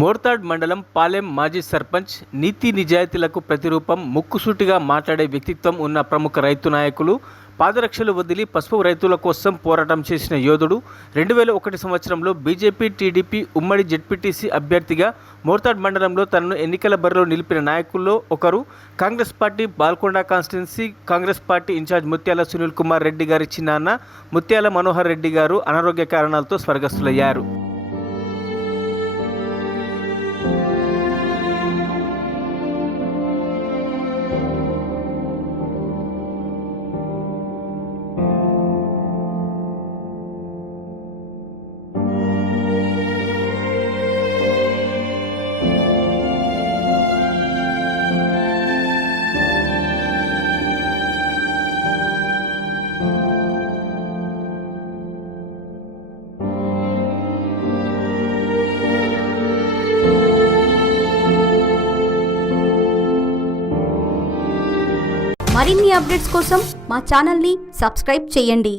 మోర్తాడ్ మండలం పాలెం మాజీ సర్పంచ్ నీతి నిజాయితీలకు ప్రతిరూపం, ముక్కుసూటిగా మాట్లాడే వ్యక్తిత్వం ఉన్న ప్రముఖ రైతు నాయకులు, పాదరక్షలు వదిలి పసుపు రైతుల కోసం పోరాటం చేసిన యోధుడు. 2001 సంవత్సరంలో బీజేపీ టీడీపీ ఉమ్మడి జెడ్పీటీసీ అభ్యర్థిగా మోర్తాడ్ మండలంలో తనను ఎన్నికల బరిలో నిలిపిన నాయకుల్లో ఒకరు. Congress party Balkonda constituency Congress party incharge Muthyala Sunil Kumar Reddy గారి చిన్నాన్న ముత్యాల మనోహర్ రెడ్డి గారు అనారోగ్య కారణాలతో స్వర్గస్థులయ్యారు. మరిన్ని అప్డేట్స్ కోసం మా ఛానల్ని సబ్స్క్రైబ్ చేయండి.